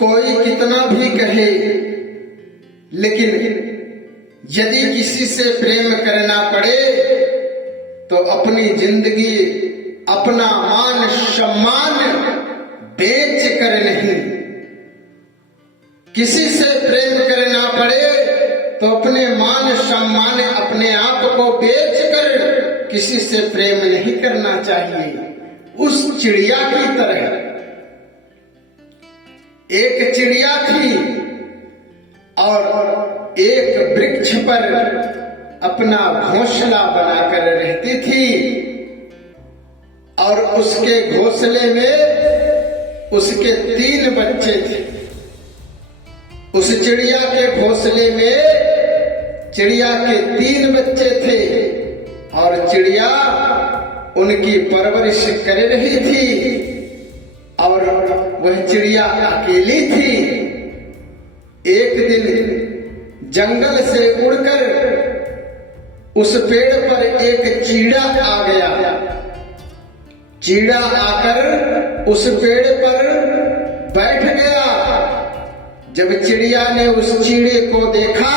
कोई कितना भी कहे, लेकिन यदि किसी से प्रेम करना पड़े तो अपनी जिंदगी, अपना मान सम्मान बेच कर नहीं। किसी से प्रेम करना पड़े तो अपने मान सम्मान, अपने आप को बेच कर किसी से प्रेम नहीं करना चाहिए। उस चिड़िया की तरह एक चिड़िया थी और एक वृक्ष पर अपना घोंसला बनाकर रहती थी, और उसके घोंसले में उसके 3 बच्चे थे। उस चिड़िया के घोंसले में चिड़िया के 3 बच्चे थे और चिड़िया उनकी परवरिश कर रही थी, और वह चिड़िया अकेली थी। एक दिन जंगल से उड़कर उस पेड़ पर एक चीड़ा आ गया। चीड़ा आकर उस पेड़ पर बैठ गया। जब चिड़िया ने उस चीड़े को देखा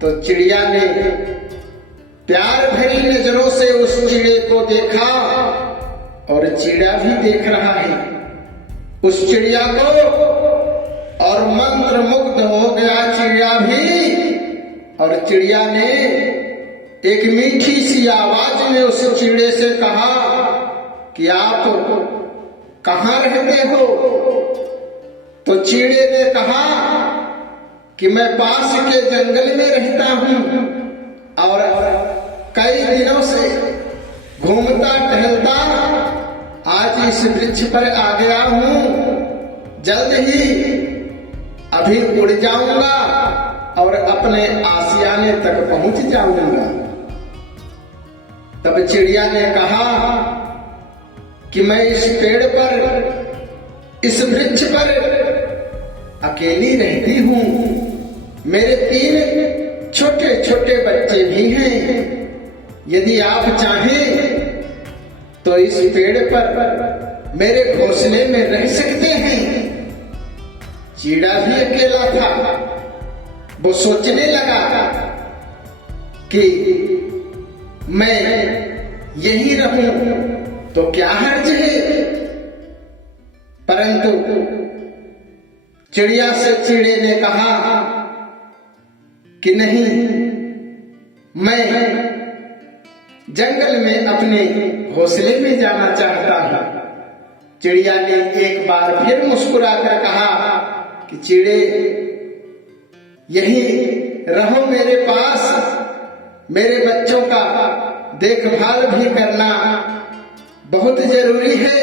तो चिड़िया ने प्यार भरी नजरों से उस चिड़े को देखा, और चिड़िया भी देख रहा है उस चिड़िया को, और मंत्र मुग्ध हो गया चिड़िया भी। और चिड़िया ने एक मीठी सी आवाज में उस चिड़े से कहा कि आप कहाँ रहते हो? तो चिड़े ने कहा कि मैं पास के जंगल में रहता हूँ और कई दिनों से घूमता टहलता आज इस वृक्ष पर आ गया हूँ। जल्द ही अभी उड़ जाऊंगा और अपने आशियाने तक पहुंच जाऊंगा। तब चिड़िया ने कहा कि मैं इस पेड़ पर, इस वृक्ष पर अकेली रहती हूँ। मेरे 3 छोटे छोटे बच्चे भी हैं। यदि आप चाहें तो इस पेड़ पर मेरे घोंसले में रह सकते हैं। चिड़ा भी अकेला था। वो सोचने लगा कि मैं यही रहूं तो क्या हर्ज है। परंतु चिड़िया से चिड़े ने कहा कि नहीं, मैं जंगल में अपने घोंसले में जाना चाहता हूं। चिड़िया ने एक बार फिर मुस्कुराकर कहा कि चिड़े, यही रहो मेरे पास। मेरे बच्चों का देखभाल भी करना बहुत जरूरी है।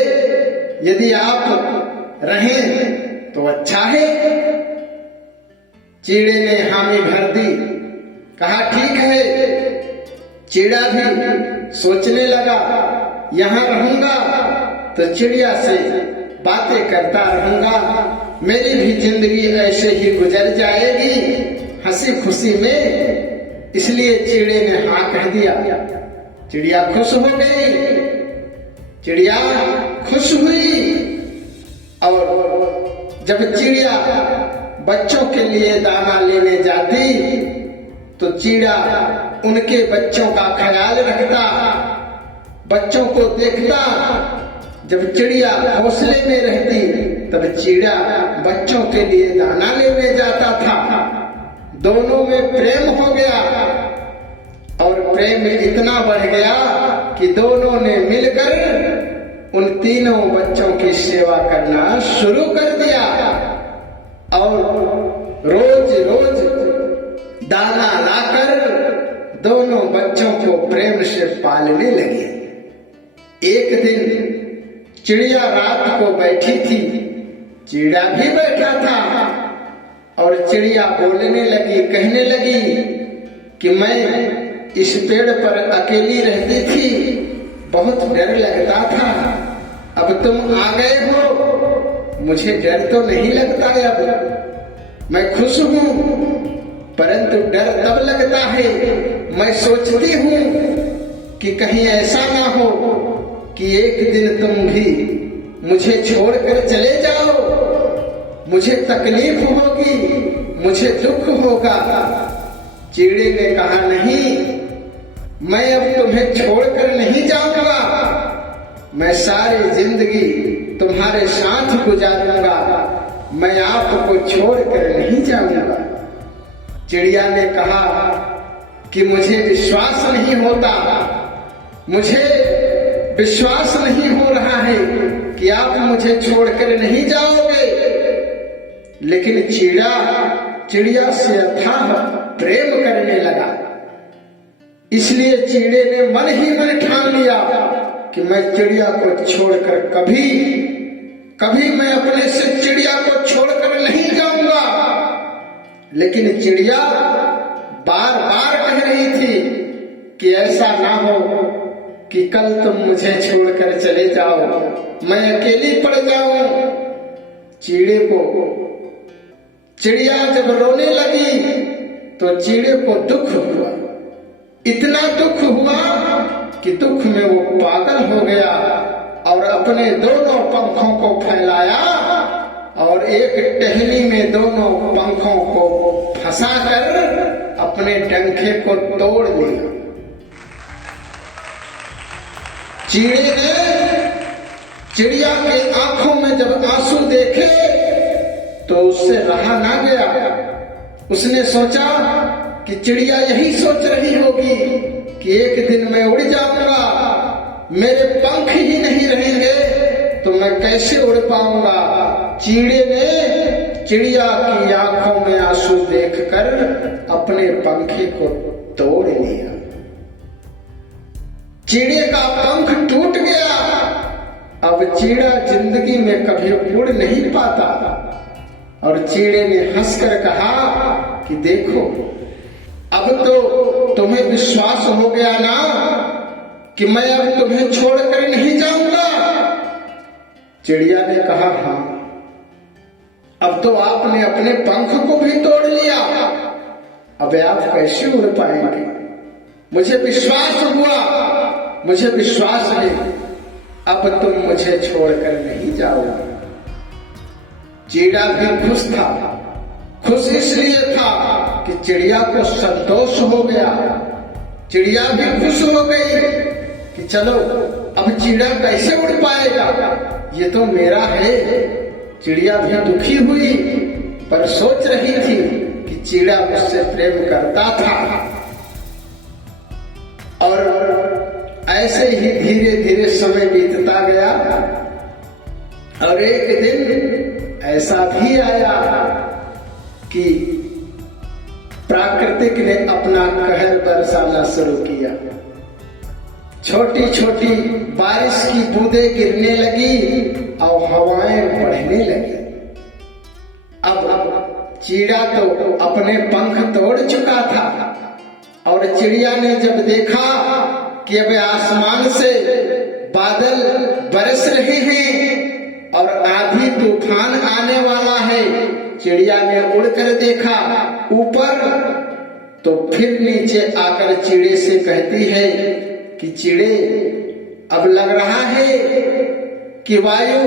यदि आप रहें तो अच्छा है। चिड़े ने हामी भर दी, कहा ठीक है। चिड़ा भी सोचने लगा, यहाँ रहूंगा तो चिड़िया से बातें करता रहूंगा, मेरी भी जिंदगी ऐसे ही गुजर जाएगी हंसी खुशी में। इसलिए चिड़े ने हाँ कह दिया। चिड़िया खुश हो गई। चिड़िया खुश हुई, और जब चिड़िया बच्चों के लिए दाना लेने जाती तो चिड़ा उनके बच्चों का ख्याल रखता, बच्चों को देखता। जब चिड़िया घोंसले में रहती तब चिड़ा बच्चों के लिए दाना लेने जाता था। दोनों में प्रेम हो गया, और प्रेम इतना बढ़ गया कि दोनों ने मिलकर उन 3 बच्चों की सेवा करना शुरू कर दिया, और रोज रोज दाना लाकर दोनों बच्चों को प्रेम से पालने लगे। एक दिन चिड़िया रात को बैठी थी, चिड़ा भी बैठा था, और चिड़िया बोलने लगी, कहने लगी कि मैं इस पेड़ पर अकेली रहती थी, बहुत डर लगता था। अब तुम आ गए हो, मुझे डर तो नहीं लगता। अब मैं खुश हूँ, परंतु डर तब लगता है, मैं सोचती हूँ कि कहीं ऐसा ना हो कि एक दिन तुम भी मुझे छोड़कर चले जाओ। मुझे तकलीफ होगी, मुझे दुख होगा। चिड़े ने कहा नहीं, मैं अब तुम्हें छोड़कर नहीं जाऊंगा, मैं सारी जिंदगी तुम्हारे साथ गुजारूंगा, मैं आपको छोड़कर नहीं जाऊंगा। चिड़िया ने कहा कि मुझे विश्वास नहीं होता, मुझे विश्वास नहीं हो रहा है कि आप मुझे छोड़कर नहीं जाओगे। लेकिन चिड़िया से अथाह प्रेम करने लगा, इसलिए चिड़े ने मन ही मन ठान लिया कि मैं चिड़िया को छोड़कर कभी मैं अपने से चिड़िया को छोड़कर नहीं जाऊंगा। लेकिन चिड़िया बार बार कह रही थी कि ऐसा ना हो कि कल तुम मुझे छोड़कर चले जाओ, मैं अकेली पड़ जाऊं। चिड़िया जब रोने लगी तो चिड़े को दुख हुआ, इतना दुख हुआ कि दुख में वो पागल हो गया और अपने दोनों पंखों को फैलाया और एक टहनी में दोनों पंखों को फंसाकर अपने डंखे को तोड़ दिया। चिड़े ने चिड़िया के आंखों में जब आंसू देखे तो उससे रहा ना गया। उसने सोचा कि चिड़िया यही सोच रही होगी कि एक दिन मैं उड़ जाऊंगा, मेरे पंख ही नहीं रहेंगे तो मैं कैसे उड़ पाऊंगा। चिड़े ने चिड़िया की आंखों में आंसू देखकर अपने पंखे को तोड़ लिया। चिड़े का पंख टूट गया। अब चिड़ा जिंदगी में कभी उड़ नहीं पाता। और चिड़े ने हंसकर कहा कि देखो, अब तो तुम्हें विश्वास हो गया ना कि मैं अब तुम्हें छोड़कर नहीं जाऊंगा। चिड़िया ने कहा हाँ, अब तो आपने अपने पंख को भी तोड़ लिया, अब आप कैसे उड़ पाएंगे। मुझे विश्वास हुआ, मुझे विश्वास है, अब तुम मुझे छोड़कर नहीं जाओगे। चिड़ा भी खुश था, खुश इसलिए था कि चिड़िया को संतोष हो गया। चिड़िया भी खुश हो गई कि चलो अब चिड़ा कैसे उड़ पाएगा, ये तो मेरा है। चिड़िया भी दुखी हुई पर सोच रही थी कि चिड़ा मुझसे प्रेम करता था। और ऐसे ही धीरे धीरे समय बीतता गया और एक दिन ऐसा भी आया कि प्राकृतिक ने अपना कहर बरसाना शुरू किया। छोटी छोटी बारिश की बूंदें गिरने लगी और हवाएं बढ़ने लगी। अब चिड़ा तो अपने पंख तोड़ चुका था और चिड़िया ने जब देखा कि अब आसमान से बादल बरस रहे हैं और आंधी तूफान आने वाला है, चिड़िया ने उड़कर देखा ऊपर तो फिर नीचे आकर चिड़े से कहती है कि चिड़े, अब लग रहा है कि वायु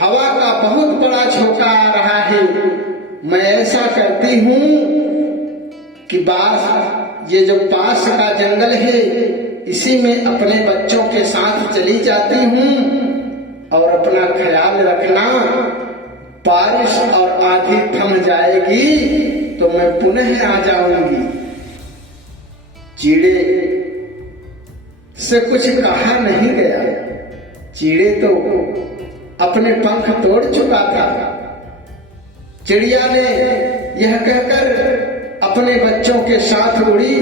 हवा का बहुत बड़ा झोंका आ रहा है। मैं ऐसा करती हूँ कि ये जो पास का जंगल है इसी में अपने बच्चों के साथ चली जाती हूँ और अपना ख्याल रखना, बारिश और आंधी थम जाएगी तो मैं पुनः आ जाऊंगी। चिड़े से कुछ कहा नहीं गया। चिड़े तो अपने पंख तोड़ चुका था। चिड़िया ने यह कहकर अपने बच्चों के साथ उड़ी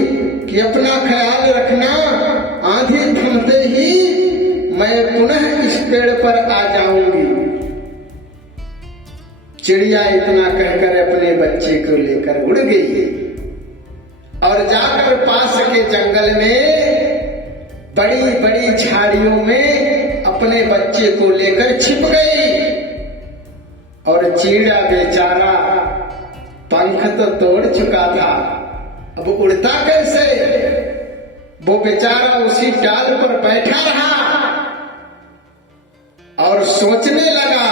कि अपना ख्याल रखना, आंधी थमते ही मैं पुनः इस पेड़ पर आ जाऊंगी। चिड़िया इतना कहकर अपने बच्चे को लेकर उड़ गई और जाकर पास के जंगल में बड़ी बड़ी झाड़ियों में अपने बच्चे को लेकर छिप गई। और चिड़ा बेचारा पंख तो तोड़ चुका था, अब उड़ता कैसे। वो बेचारा उसी डाल पर बैठा रहा और सोचने लगा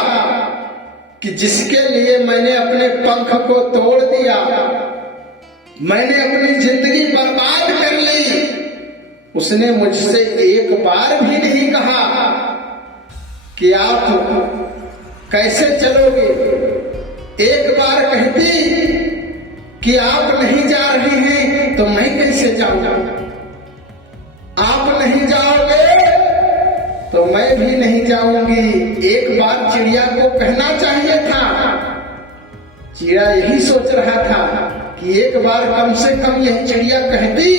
कि जिसके लिए मैंने अपने पंख को तोड़ दिया, मैंने अपनी जिंदगी बर्बाद कर ली, उसने मुझसे एक बार भी नहीं कहा कि आप कैसे चलोगे। एक बार कहती कि आप नहीं जा रहे हैं तो मैं कैसे जाऊंगा, आप नहीं जाओगे तो मैं भी नहीं जाऊंगी। एक बार चिड़िया को कहना चाहिए था। चिड़िया यही सोच रहा था कि एक बार कम से कम यह चिड़िया कहती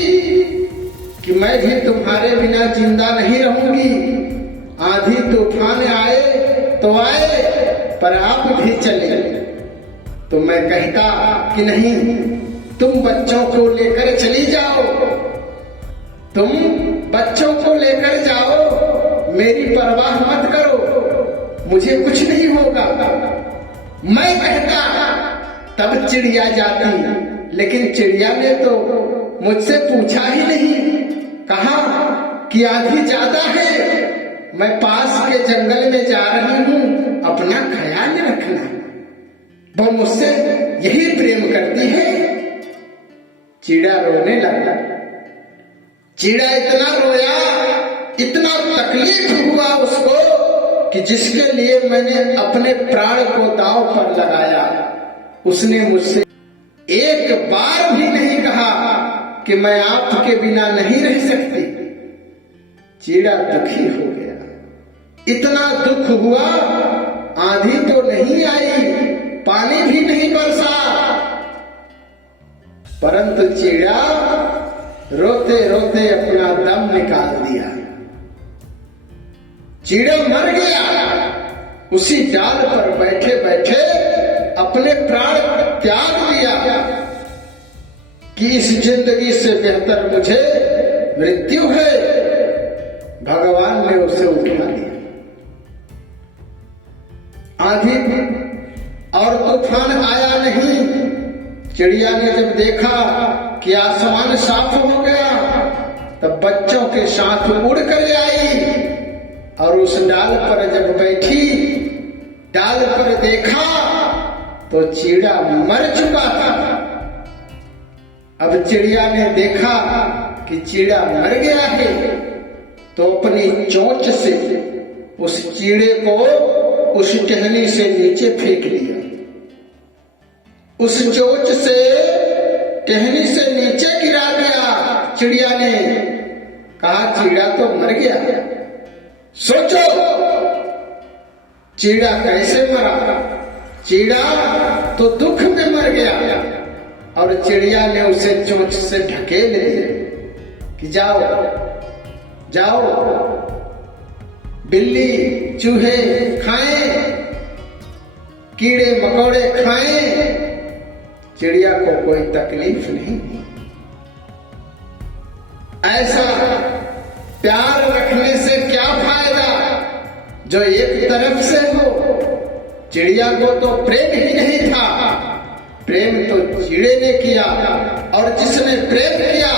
कि मैं भी तुम्हारे बिना जिंदा नहीं रहूंगी। आंधी तूफान आए तो आए, पर आप भी चले तो मैं कहता कि नहीं, तुम बच्चों को लेकर चली जाओ, तुम बच्चों को लेकर जाओ, मेरी परवाह मत करो, मुझे कुछ नहीं होगा। मैं कहता तब चिड़िया जाती, लेकिन चिड़िया ने तो मुझसे पूछा ही नहीं। कहा कि आंधी ज्यादा है, मैं पास के जंगल में जा रही हूं, अपना ख्याल रखना। वो मुझसे यही प्रेम करती है। चिड़ा रोने लगा। चिड़ा इतना रोया, इतना तकलीफ हुआ उसको कि जिसके लिए मैंने अपने प्राण को दांव पर लगाया, उसने मुझसे एक बार भी नहीं कहा कि मैं आपके बिना नहीं रह सकती। चिड़ा दुखी हो गया। इतना दुख हुआ, आंधी तो नहीं आई, पानी भी नहीं बरसा, परंतु चिड़ा रोते रोते अपना दम निकाल दिया। चिड़ा मर गया। उसी डाल पर बैठे बैठे अपने प्राण त्याग दिया कि इस जिंदगी से बेहतर मुझे मृत्यु है। भगवान ने उसे उठा लिया। आंधी और तूफान आया नहीं। चिड़िया ने जब देखा कि आसमान साफ हो गया, तब बच्चों के साथ उड़ कर आई और उस डाल पर जब बैठी, डाल पर देखा तो चिड़ा मर चुका था। अब चिड़िया ने देखा कि चिड़ा मर गया है, तो अपनी चोंच से उस चिड़े को उस टहनी से नीचे फेंक दिया। उस चोंच से टहनी से नीचे गिरा दिया। चिड़िया ने कहा चिड़ा तो मर गया। सोचो चिड़ा कैसे मरा। चिड़ा तो दुख में मर गया और चिड़िया ने उसे चोंच से ढकेल लिया कि जाओ जाओ, बिल्ली चूहे खाएं, कीड़े मकोड़े खाएं, चिड़िया को कोई तकलीफ नहीं। ऐसा प्यार रखने से क्या फायदा जो एक तरफ से हो। चिड़िया को तो प्रेम ही नहीं था, प्रेम तो चिड़े ने किया, और जिसने प्रेम किया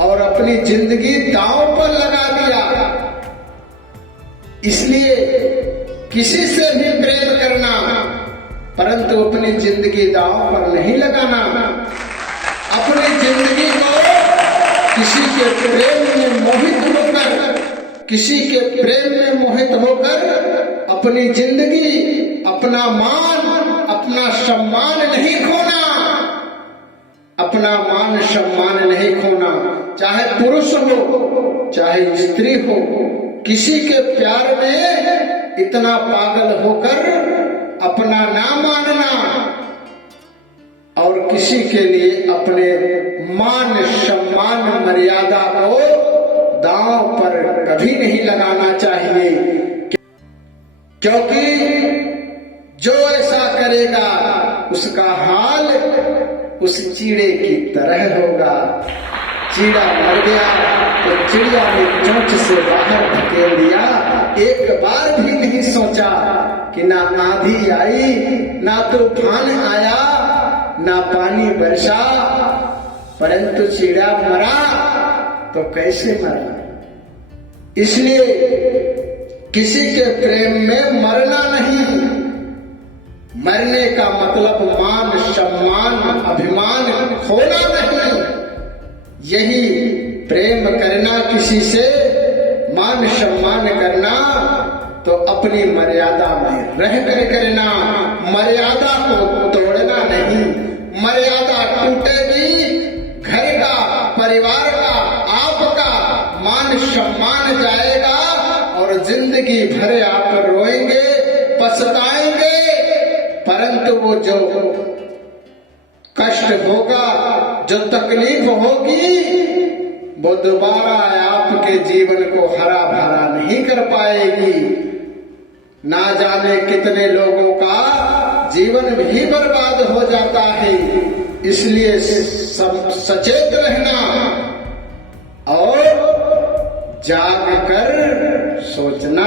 और अपनी जिंदगी दांव पर लगा दिया। इसलिए किसी से भी प्रेम करना, परंतु अपनी जिंदगी दांव पर नहीं लगाना। अपनी जिंदगी को किसी के प्रेम में मोहित होकर, किसी के प्रेम में मोहित होकर अपनी जिंदगी, अपना मान, अपना सम्मान नहीं खोना। अपना मान सम्मान नहीं खोना, चाहे पुरुष हो चाहे स्त्री हो। किसी के प्यार में इतना पागल होकर अपना ना मानना और किसी के लिए अपने मान सम्मान मर्यादा को दांव पर कभी नहीं लगाना चाहिए, क्योंकि जो ऐसा करेगा उसका हाल उस चिड़े की तरह होगा। चिड़ा मर गया तो चिड़िया ने चोंच से बाहर धकेल दिया। एक बार भी नहीं सोचा कि ना आंधी आई, ना तूफान आया, ना पानी बरसा, परंतु चिड़ा मरा तो कैसे मरा। इसलिए किसी के प्रेम में मरना नहीं, मरने का मतलब मान सम्मान अभिमान खोना नहीं। यही प्रेम करना किसी से, मान सम्मान करना तो अपनी मर्यादा में रहकर करना, मर्यादा को तोड़ना नहीं। मर्यादा टूटेगी, घर का, परिवार का, आपका मान सम्मान जाएगा और जिंदगी भर आप रोएंगे, पछताएंगे। परंतु वो जो कष्ट होगा, जो तकलीफ होगी, वो दोबारा आपके जीवन को हरा भरा नहीं कर पाएगी। ना जाने कितने लोगों का जीवन भी बर्बाद हो जाता है। इसलिए सचेत रहना और जाग कर सोचना।